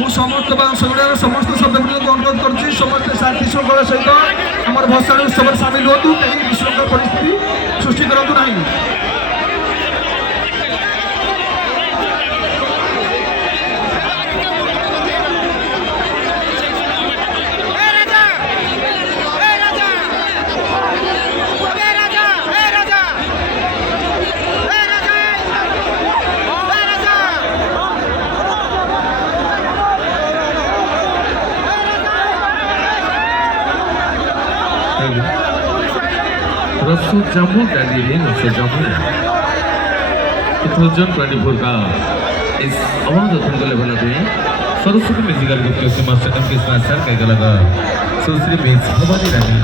ମୁଁ ସମସ୍ତ ବାଂଶଗୁଡ଼ାର ସମସ୍ତ ସଭ୍ୟମାନଙ୍କୁ ଅନୁରୋଧ କରୁଛି ସମସ୍ତେ ଶାନ୍ତି ଶୃଙ୍ଖଳା ସହିତ ଆମର ଭସାଣୀ ଉତ୍ସବରେ ସାମିଲ ହୁଅନ୍ତୁ। କେହି ବିଶୃଙ୍ଖଳ ପରିସ୍ଥିତି ସୃଷ୍ଟି କରନ୍ତୁ ନାହିଁ। रसो जामुन डाली है रसो जामुन 2024 का इस अवार्ड को लेवल पे सरस्वती म्यूजिकल ग्रुप के मास्टर एम के सर का गला सुश्री मिस भवानी रानी